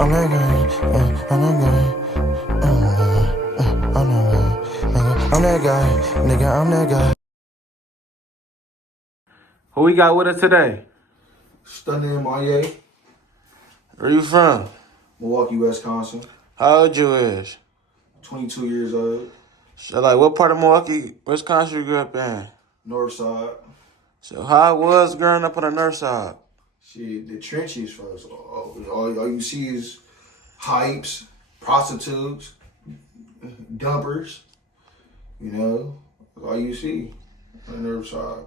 I'm that guy, I'm that guy, I'm that guy, nigga, I'm that guy. Who we got with us today? Stunna in Where you from? Milwaukee, Wisconsin. How old you is? 22 years old. So like what part of Milwaukee, Wisconsin you grew up in? North side. So how it was growing up on the north side? Shit, the trenches first. All you see is hypes, prostitutes, dumpers. You know, all you see on the north side.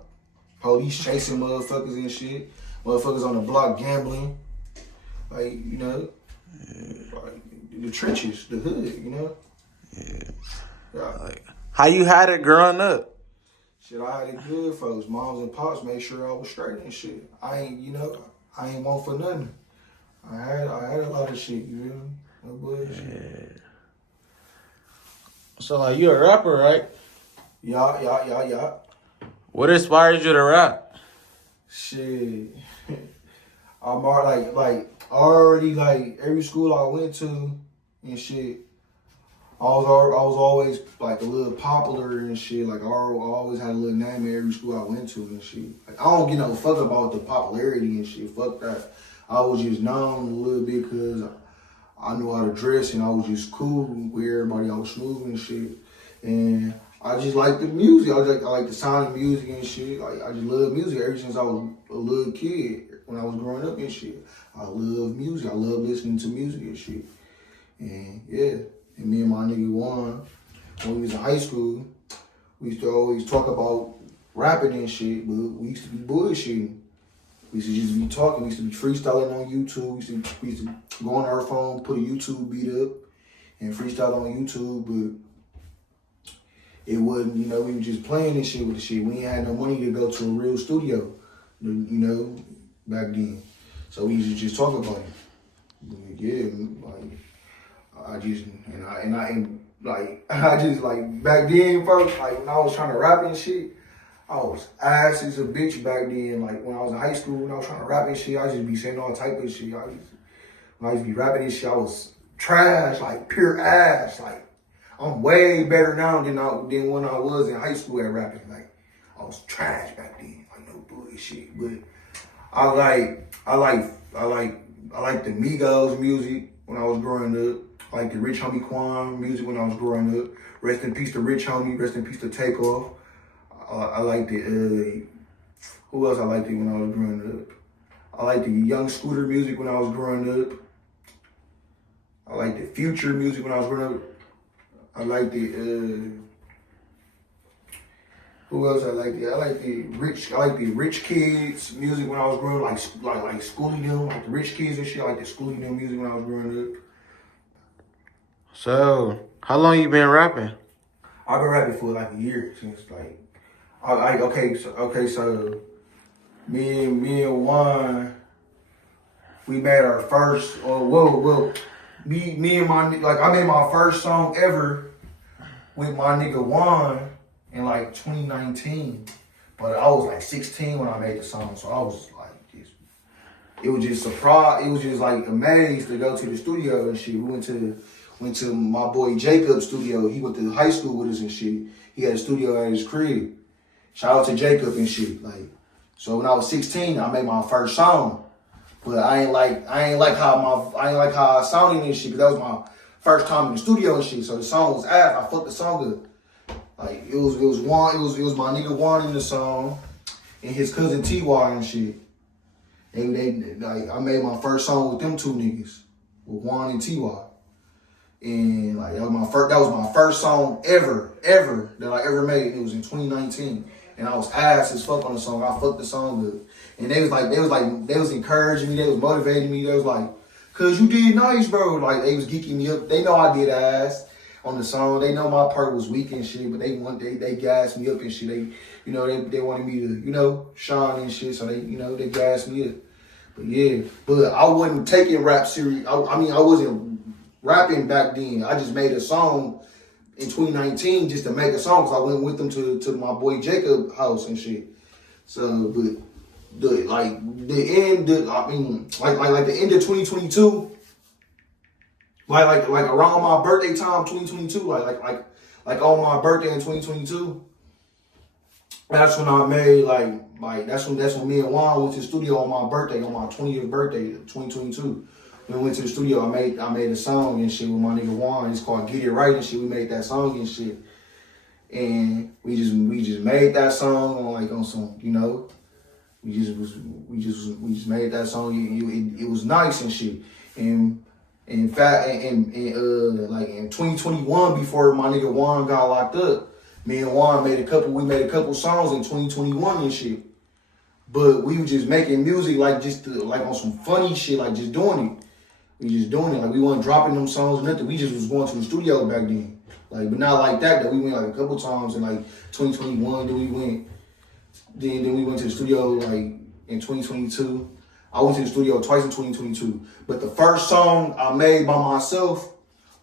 Police chasing motherfuckers and shit. Motherfuckers on the block gambling. Like, you know, like the trenches, the hood, you know? Yeah. Like how you had it growing up? Shit, I had it good, folks. Moms and pops made sure I was straight and shit. I ain't want for nothing. I had a lot of shit, you feel me? No bullshit. So like you a rapper, right? Yeah. What inspired you to rap? Shit. I'm already like every school I went to and shit. I was always like a little popular and shit. Like I always had a little name in every school I went to and shit. Like I don't give no fuck about the popularity and shit. Fuck that. I was just known a little bit because I knew how to dress and I was just cool with everybody. I was smooth and shit. And I just like the music. I like the sound of music and shit. Like I just love music ever since I was a little kid. When I was growing up and shit, I love music. I love listening to music and shit. And yeah. And me and my nigga Juan, when we was in high school, we used to always talk about rapping and shit, but we used to be bullshitting. We used to just be talking. We used to be freestyling on YouTube. We used to go on our phone, put a YouTube beat up, and freestyle on YouTube, but it wasn't, you know, we were just playing this shit with the shit. We ain't had no money to go to a real studio, you know, back then. So we used to just talk about it. But yeah, like, I just back then, folks, like when I was trying to rap and shit, I was ass as a bitch back then. Like when I was in high school, when I was trying to rap and shit, I just be saying all type of shit. When I used to be rapping and shit, I was trash, like pure ass. Like I'm way better now than when I was in high school at rapping. Like I was trash back then, like no bullshit. But I like the Migos music when I was growing up. I like the Rich Homie Quan music when I was growing up. Rest in peace to Rich Homie. Rest in peace to Takeoff. I liked it. Who else I liked it when I was growing up? I liked the Young Scooter music when I was growing up. I liked the Future music when I was growing up. I liked the who else I liked it? I like the Rich Kids music when I was growing up, like Schoolie them, like the Rich Kids and shit. I like the Schoolie them music when I was growing up. So how long you been rapping? I've been rapping for like a year since like so me and Juan, we made our first me and my like I made my first song ever with my nigga Juan in like 2019. But I was like 16 when I made the song, so I was like it was just surprised. It was just like amazed to go to the studio and shit. We went to my boy Jacob's studio. He went to high school with us and shit. He had a studio at his crib. Shout out to Jacob and shit. Like, so when I was 16, I made my first song. But I ain't like how I sounded and shit, because that was my first time in the studio and shit. So the song was ass. I fucked the song up. Like it was my nigga Juan in the song and his cousin T.Y. and shit. I made my first song with them two niggas, with Juan and T.Y. And like that was my first song ever that I ever made. It was in 2019, and I was ass as fuck on the song. I fucked the song up, and they was encouraging me. They was motivating me. They was like, "Cause you did nice, bro." Like they was geeking me up. They know I did ass on the song. They know my part was weak and shit, but they gassed me up and shit. They wanted me to shine and shit. So they gassed me up. But yeah, but I wasn't taking rap serious. I wasn't rapping back then. I just made a song in 2019 just to make a song, because I went with them to my boy Jacob house and shit. So, but the end of 2022, Like around my birthday time, 2022, like on my birthday in 2022, that's when I made that's when me and Juan went to the studio on my birthday, on my 20th birthday, 2022. We went to the studio. I made a song and shit with my nigga Juan. It's called Get It Right and shit. We made that song and shit, and we just made that song on some, you know. We just made that song. It was nice and shit. And in fact, like in 2021, before my nigga Juan got locked up, me and Juan made a couple songs in 2021 and shit. But we were just making music like on some funny shit, like just doing it. We just doing it. Like we wasn't dropping them songs or nothing. We just was going to the studio back then. Like, but not like that. We went like a couple times in like 2021. Then we went to the studio like in 2022. I went to the studio twice in 2022. But the first song I made by myself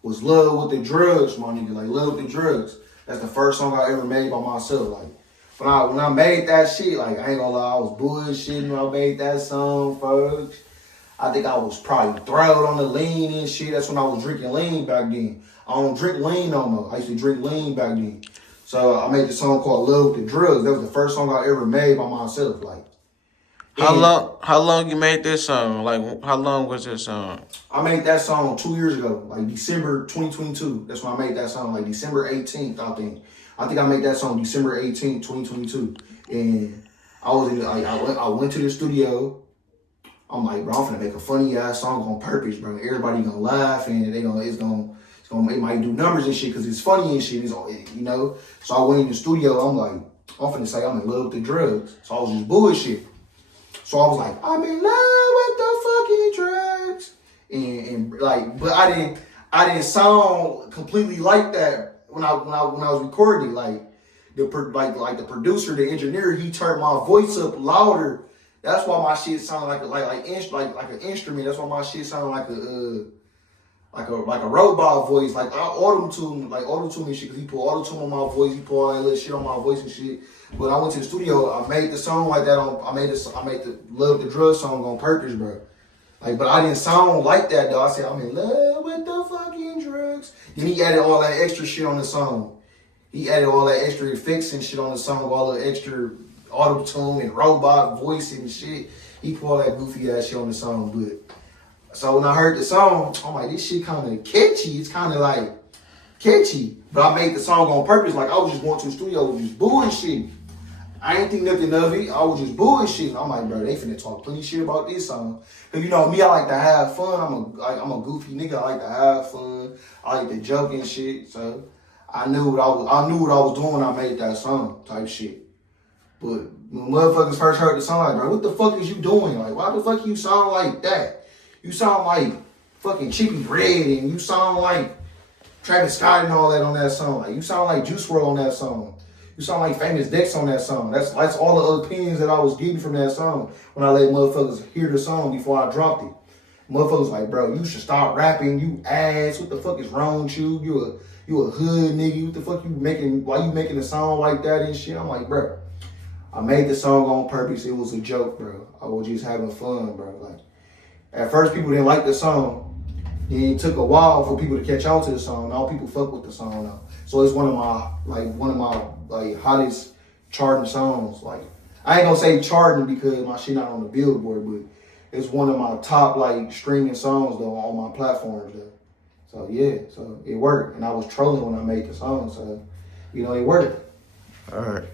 was Love with the Drugs, my nigga. Like Love with the Drugs. That's the first song I ever made by myself. Like when I made that shit, like I ain't gonna lie, I was bullshitting when I made that song, folks. I think I was probably thrilled on the lean and shit. That's when I was drinking lean back then. I don't drink lean no more. I used to drink lean back then. So I made the song called Love with the Drugs. That was the first song I ever made by myself. Like, How long you made this song? Like, how long was this song? I made that song 2 years ago, like December 2022. That's when I made that song, like December 18th, I think. I think I made that song December 18th, 2022. And I went to the studio. I'm like, bro, I'm finna make a funny ass song on purpose, bro. Everybody gonna laugh and it might do numbers and shit because it's funny and shit, you know. So I went in the studio. I'm like, I'm finna say I'm in love with the drugs. So I was just bullshit. So I was like, I'm in love with the fucking drugs, and like, but I didn't sound completely like that when I was recording. Like the producer, the engineer, he turned my voice up louder. That's why my shit sounded like an instrument. That's why my shit sounded like a robot voice. Like I auto-tune and shit, because he put auto-tune on my voice. He put all that little shit on my voice and shit. But I went to the studio. I made the song like that. I made the Love the Drug song on purpose, bro. Like, but I didn't sound like that though. I said I'm in love with the fucking drugs. Then he added all that extra shit on the song. He added all that extra effects and shit on the song, all the extra auto-tune and robot voice and shit. He put all that goofy ass shit on the song. But so when I heard the song, I'm like, this shit kind of catchy. It's kind of like catchy. But I made the song on purpose. Like I was just going to the studio just bullshit. I ain't think nothing of it. I was just bullshitting. I'm like, bro, they finna talk plenty shit about this song. Cause you know me, I like to have fun. I'm a goofy nigga. I like to have fun. I like to joke and shit. So I knew what I was doing when I made that song type shit. But when motherfuckers first heard the song, like, bro, what the fuck is you doing? Like, why the fuck you sound like that? You sound like fucking Chippy Red, and you sound like Travis Scott and all that on that song. Like, you sound like Juice WRLD on that song. You sound like Famous Dex on that song. That's all the other opinions that I was getting from that song when I let motherfuckers hear the song before I dropped it. Motherfuckers like, bro, you should stop rapping. You ass. What the fuck is wrong with you? You a hood nigga. What the fuck you making? Why you making a song like that and shit? I'm like, bro, I made the song on purpose. It was a joke, bro. I was just having fun, bro. Like, at first people didn't like the song. Then it took a while for people to catch on to the song. Now people fuck with the song now. So it's one of my hottest charting songs. Like, I ain't gonna say charting because my shit not on the Billboard, but it's one of my top like streaming songs though on my platforms though. So yeah, so it worked. And I was trolling when I made the song, so you know it worked. Alright.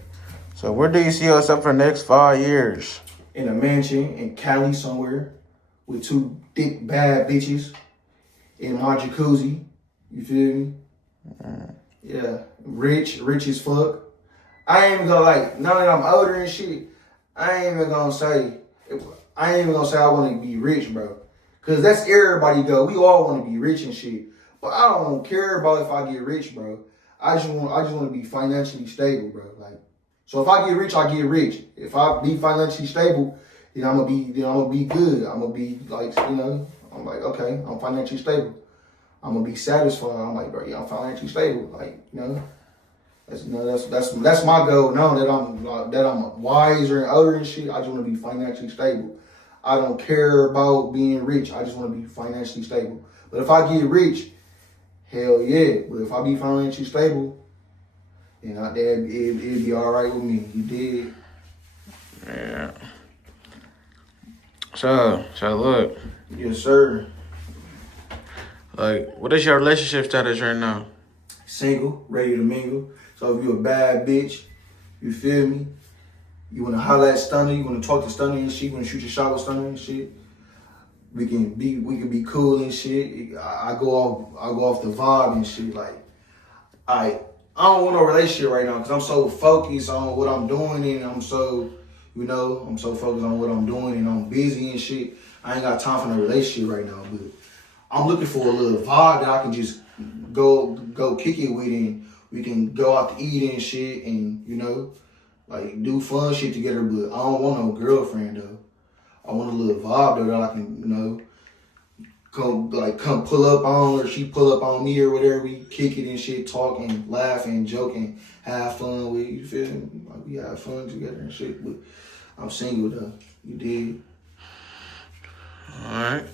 So where do you see yourself for the next 5 years? In a mansion in Cali somewhere with 2 thick bad bitches in my jacuzzi. You feel me? Yeah. Rich as fuck. I ain't even gonna like, now that I'm older and shit, I ain't even gonna say I wanna be rich, bro. Cause that's everybody though. We all wanna be rich and shit. But I don't care about if I get rich, bro. I just wanna be financially stable, bro. Like, so if I get rich, I get rich. If I be financially stable, then I'm gonna be good. I'm gonna be like, you know, I'm like, okay, I'm financially stable. I'm gonna be satisfied. I'm like, bro, yeah, I'm financially stable. Like, you know, that's my goal now that I'm wiser and older and shit. I just wanna be financially stable. I don't care about being rich. I just want to be financially stable. But if I get rich, hell yeah. But if I be financially stable, then it'd be all right with me. You did. Yeah. So look. Yes, sir. Like, what is your relationship status right now? Single, ready to mingle. So if you a bad bitch, you feel me? You wanna holler at Stunna, you wanna talk to Stunna and shit, you wanna shoot your shot with Stunna and shit. We can be cool and shit. I go off the vibe and shit. Like, I don't want no relationship right now because I'm so focused on what I'm doing and I'm so focused on what I'm doing and I'm busy and shit. I ain't got time for no relationship right now, but I'm looking for a little vibe that I can just go kick it with and we can go out to eat and shit and, like do fun shit together, but I don't want no girlfriend though. I want a little vibe though that I can, come pull up on or she pull up on me or whatever. We kick it and shit, talk and laugh and joke and have fun with, you feel me? Like we have fun together and shit, but I'm single though. You dig? Alright.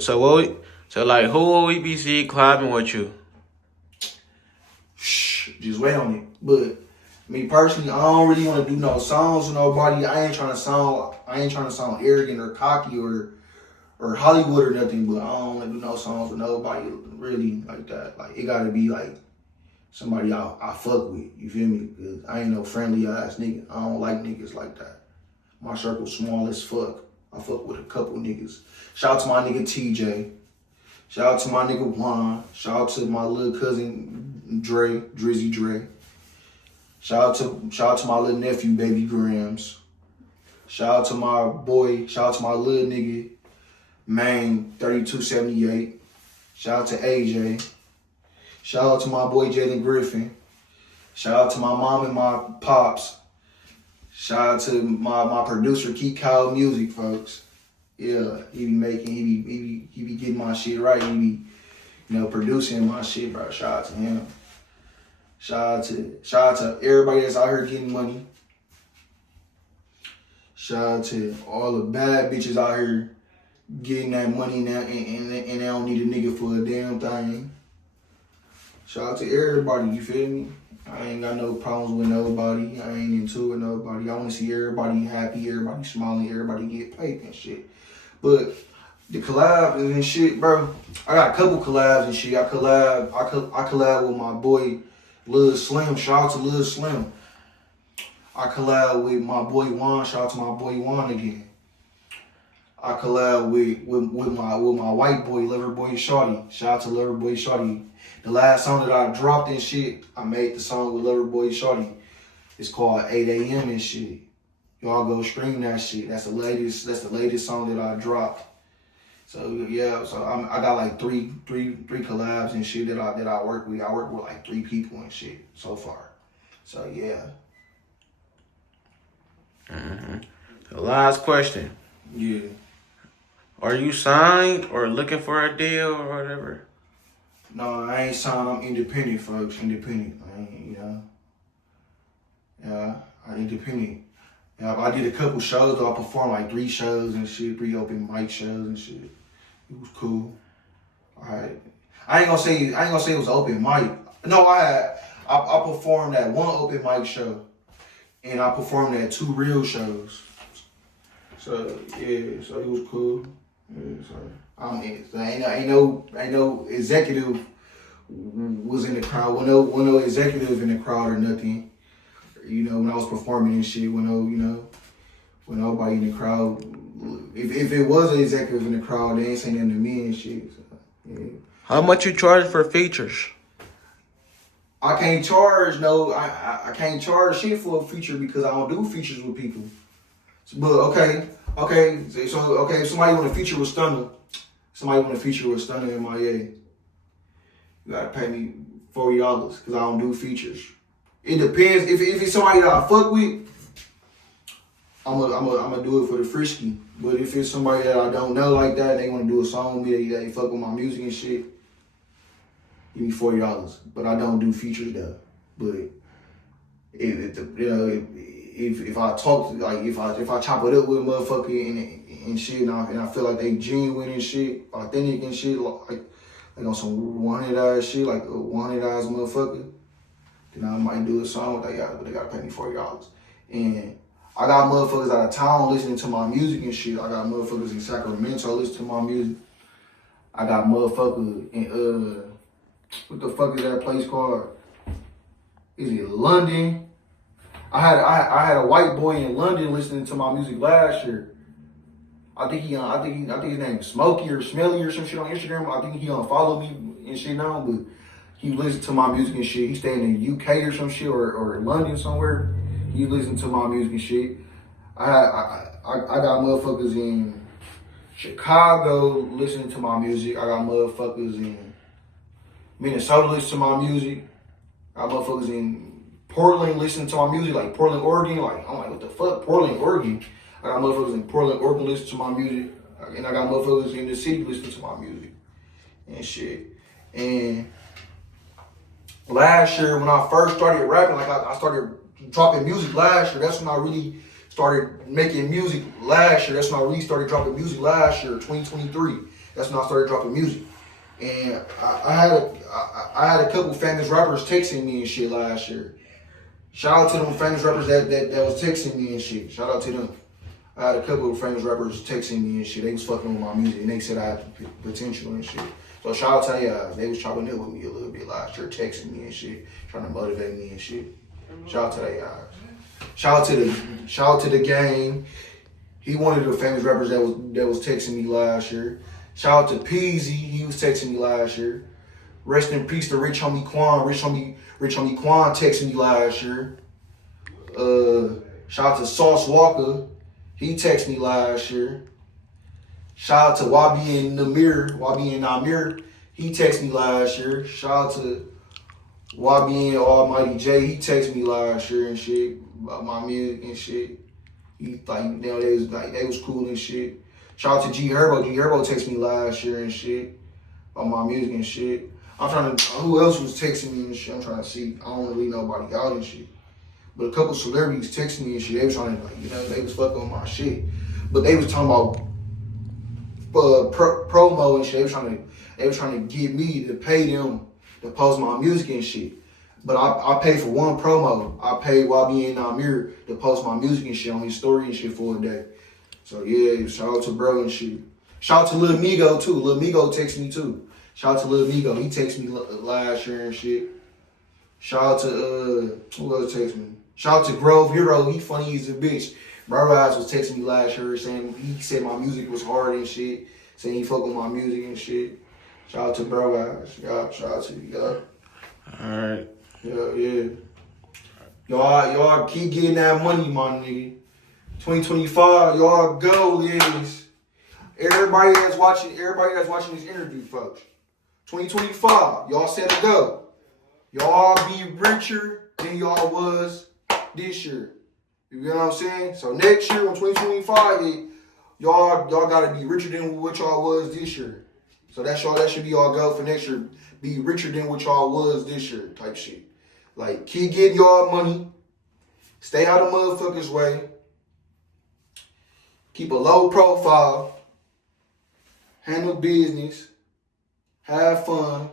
So who will we be seeing collabing with you? Shh, just wait on it. But me personally, I don't really want to do no songs with nobody. I ain't trying to sound arrogant or cocky or Hollywood or nothing. But I don't want to do no songs with nobody really like that. Like it gotta be like somebody I fuck with. You feel me? Cause I ain't no friendly ass nigga. I don't like niggas like that. My circle's small as fuck. I fuck with a couple niggas. Shout out to my nigga TJ. Shout out to my nigga Juan. Shout out to my little cousin Dre, Drizzy Dre. Shout out to my little nephew, Baby Grams. Shout out to my little nigga, Maine 3278. Shout out to AJ. Shout out to my boy Jalen Griffin. Shout out to my mom and my pops. Shout out to my producer, Keep Kyle Music, folks. Yeah, he be getting my shit right. He be, producing my shit, bro. Shout out to him. Shout out to everybody that's out here getting money. Shout out to all the bad bitches out here getting that money now and they don't need a nigga for a damn thing. Shout out to everybody, you feel me? I ain't got no problems with nobody. I ain't into it with nobody. I want to see everybody happy, everybody smiling, everybody get paid and shit. But the collabs and shit, bro, I got a couple collabs and shit. I collab with my boy Lil Slim. Shout out to Lil Slim. I collab with my boy Juan. Shout out to my boy Juan again. I collab with my white boy, Loverboy Shorty. Shout out to Loverboy Shorty. The last song that I dropped and shit, I made the song with Loverboy Shorty. It's called 8 a.m. and shit. Y'all go stream that shit. That's the latest song that I dropped. So yeah, I got like three collabs and shit that I work with. I work with like 3 people and shit so far. So yeah. Mm-hmm. The last question. Yeah. Are you signed or looking for a deal or whatever? No, I ain't signed. I'm independent, folks. Independent. I ain't, Yeah, I'm independent. Yeah, I did a couple shows. I performed like 3 shows and shit, 3 open mic shows and shit. It was cool. Alright. I ain't gonna say it was open mic. No, I performed at 1 open mic show. And I performed at 2 real shows. So yeah, so it was cool. Yeah, so ain't no executive was in the crowd. When no executive in the crowd or nothing. When I was performing and shit, when nobody in the crowd. If it was an executive in the crowd, they ain't saying nothing to me and shit. So, yeah. How much you charge for features? I can't charge I can't charge shit for a feature because I don't do features with people. But okay, so if somebody want to feature with Stunna, MIA, you gotta pay me $40 because I don't do features. It depends. If it's somebody that I fuck with, I'm gonna do it for the frisky. But if it's somebody that I don't know like that, they want to do a song with me, they fuck with my music and shit, give me $40. But I don't do features though. But if I talk, like if I chop it up with a motherfucker and shit, and I feel like they genuine and shit, authentic and shit, like on some 100 ass shit, like a 100 ass motherfucker. Then I might do a song with that, but they gotta pay me $40. And I got motherfuckers out of town listening to my music and shit. I got motherfuckers in Sacramento listening to my music. I got motherfuckers in what the fuck is that place called? Is it London? I had a white boy in London listening to my music last year. I think his name is Smokey or Smelly or some shit on Instagram. I think he unfollowed me and shit now, but he listened to my music and shit. He staying in the UK or some shit or London somewhere. He listened to my music and shit. I got motherfuckers in Chicago listening to my music. I got motherfuckers in Minnesota listening to my music. I got motherfuckers in Portland listening to my music, like Portland, Oregon. Like, I'm like, what the fuck? Portland, Oregon. I got motherfuckers in Portland, Oregon listening to my music. And I got motherfuckers in the city listening to my music and shit. And last year when I first started rapping, like I started dropping music last year. That's when I really started making music last year. That's when I really started dropping music last year, 2023. That's when I started dropping music. And I had a couple famous rappers texting me and shit last year. Shout out to them famous rappers that was texting me and shit. Shout out to them. I had a couple of famous rappers texting me and shit. They was fucking with my music and they said I had potential and shit. So shout out to y'all. They was chopping it with me a little bit last year, texting me and shit, trying to motivate me and shit. Shout out to that guys. Shout out to the game. He one of the famous rappers that was texting me last year. Shout out to Peasy. He was texting me last year. Rest in peace to Rich Homie Quan. Rich Homie Quan texted me last year. Shout out to Sauce Walker. He texted me last year. Shout out to Wabi and Namir. He texted me last year. Shout out to Wabi and Almighty J. He texted me last year and shit about my music and shit. He like they was cool and shit. Shout out to G Herbo. G Herbo texted me last year and shit about my music and shit. I'm trying to, who else was texting me and shit? I'm trying to see. I don't really know nobody out and shit. But a couple celebrities texting me and shit. They was trying to, like, you know, they was fucking on my shit. But they was talking about promo and shit. They was trying to get me to pay them to post my music and shit. But I paid for one promo. I paid Wabi and Namir to post my music and shit on his story and shit for a day. So yeah, shout out to bro and shit. Shout out to Lil Migo too. Lil Migo texted me too. Shout out to Lil Migo. He texted me last year and shit. Shout out to who else texted me? Shout out to Grove Hero. He funny as a bitch. Bro Eyes was texting me last year saying he said my music was hard and shit. Saying he fuck with my music and shit. Shout out to Bro Eyes. Yeah, shout out to you guys. Alright. Yeah. Y'all keep getting that money, my nigga. 2025, y'all goal is everybody that's watching this interview, folks. 2025, y'all set a goal. Y'all be richer than y'all was this year. You know what I'm saying? So next year, when 2025 y'all gotta be richer than what y'all was this year. So that should be y'all goal for next year. Be richer than what y'all was this year, type shit. Like, keep getting y'all money. Stay out of motherfuckers' way. Keep a low profile. Handle business. Have fun.